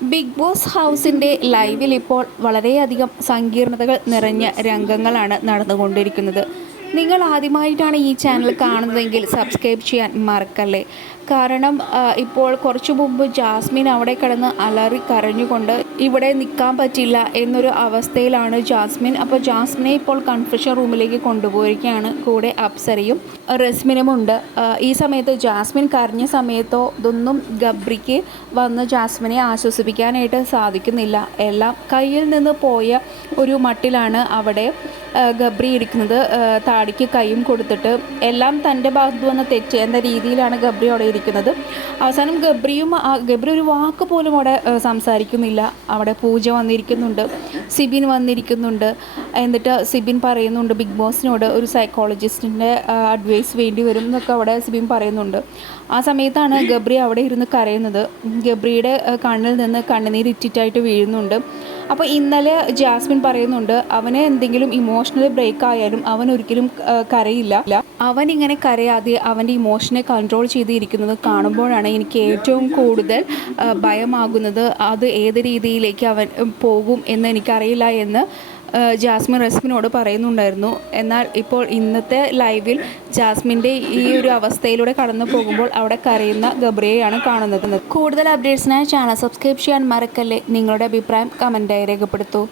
Big boss ഹൗസിന്റെ ലൈവിൽ ഇപ്പോൾ വളരെയധികം സങ്കീർണതകൾ നിറഞ്ഞ രംഗങ്ങളാണ് നടന്നുകൊണ്ടിരിക്കുന്നത്. നിങ്ങൾ ആദ്യമായിട്ടാണ് ഈ ചാനൽ കാണുന്നതെങ്കിൽ സബ്സ്ക്രൈബ് ചെയ്യാൻ മറക്കല്ലേ? കാരണം ഇപ്പോൾ കുറച്ചു മുമ്പ് ജാസ്മിൻ അവിടെ കിടന്ന് അലറി കരഞ്ഞുകൊണ്ട് ഇവിടെ നിൽക്കാൻ പറ്റില്ല എന്നൊരു അവസ്ഥയിലാണ് ജാസ്മിൻ. അപ്പോൾ ജാസ്മിനെ ഇപ്പോൾ കൺഫ്യൂഷൻ റൂമിലേക്ക് കൊണ്ടുപോയിരിക്കുകയാണ്. കൂടെ അപ്സരയും റസ്മിനുമുണ്ട് ഈ സമയത്ത് ജാസ്മിൻ കരഞ്ഞ സമയത്തോ ഇതൊന്നും ഗബ്രിക്ക് വന്ന് ജാസ്മിനെ ആശ്വസിപ്പിക്കാനായിട്ട് സാധിക്കുന്നില്ല. എല്ലാം കയ്യിൽ നിന്ന് പോയ ഒരു മട്ടിലാണ് അവിടെ ഗബ്രി ഇരിക്കുന്നത് താടിക്ക് കൈയും കൊടുത്തിട്ട് എല്ലാം തന്റെ ഭാഗത്തു വന്ന് തെറ്റ് എന്ന രീതിയിലാണ് ഗബ്രി അവിടെ ഇരിക്കുന്നത്. അവസാനം ഗബ്രിയും ഗബ്രി ഒരു വാക്ക് പോലും അവിടെ സംസാരിക്കുന്നില്ല. അവിടെ പൂജ വന്നിരിക്കുന്നുണ്ട് സിബിൻ വന്നിരിക്കുന്നുണ്ട്. എന്നിട്ട് സിബിൻ പറയുന്നുണ്ട് ബിഗ് ബോസിനോട് ഒരു സൈക്കോളജിസ്റ്റിന്റെ അഡ്വൈസ് വേണ്ടി വരും എന്നൊക്കെ അവിടെ സിബിൻ പറയുന്നുണ്ട്. ആ സമയത്താണ് ഗബ്രി അവിടെ ഇരുന്ന് കരയുന്നത്. ഗബ്രിയുടെ കണ്ണിൽ നിന്ന് കണ്ണുനീരിറ്റിറ്റായിട്ട് വീഴുന്നുണ്ട്. അപ്പോൾ ഇന്നലെ ജാസ്മിൻ പറയുന്നുണ്ട് അവന് എന്തെങ്കിലും ഇമോഷണൽ ബ്രേക്ക് ആയാലും അവൻ ഒരിക്കലും കരയില്ല. അവൻ ഇങ്ങനെ കരയാതെ അവന്റെ ഇമോഷനെ കൺട്രോൾ ചെയ്തിരിക്കുന്നത് കാണുമ്പോഴാണ് എനിക്ക് ഏറ്റവും കൂടുതൽ ഭയമാകുന്നത്. അത് ഏത് രീതിയിലേക്ക് അവൻ പോകും എന്ന് എനിക്കറിയില്ല എന്ന് ജാസ്മിൻ റസ്മിനോട് പറയുന്നുണ്ടായിരുന്നു. എന്നാൽ ഇപ്പോൾ ഇന്നത്തെ ലൈവിൽ ജാസ്മിന്റെ ഈ ഒരു അവസ്ഥയിലൂടെ കടന്നു പോകുമ്പോൾ അവിടെ കരയുന്ന ഗബ്രിയെയാണ് കാണുന്നത്. കൂടുതൽ അപ്ഡേറ്റ്സിനായി ചാനൽ സബ്സ്ക്രൈബ് ചെയ്യാൻ മറക്കല്ലേ? നിങ്ങളുടെ അഭിപ്രായം കമന്റായി രേഖപ്പെടുത്തൂ.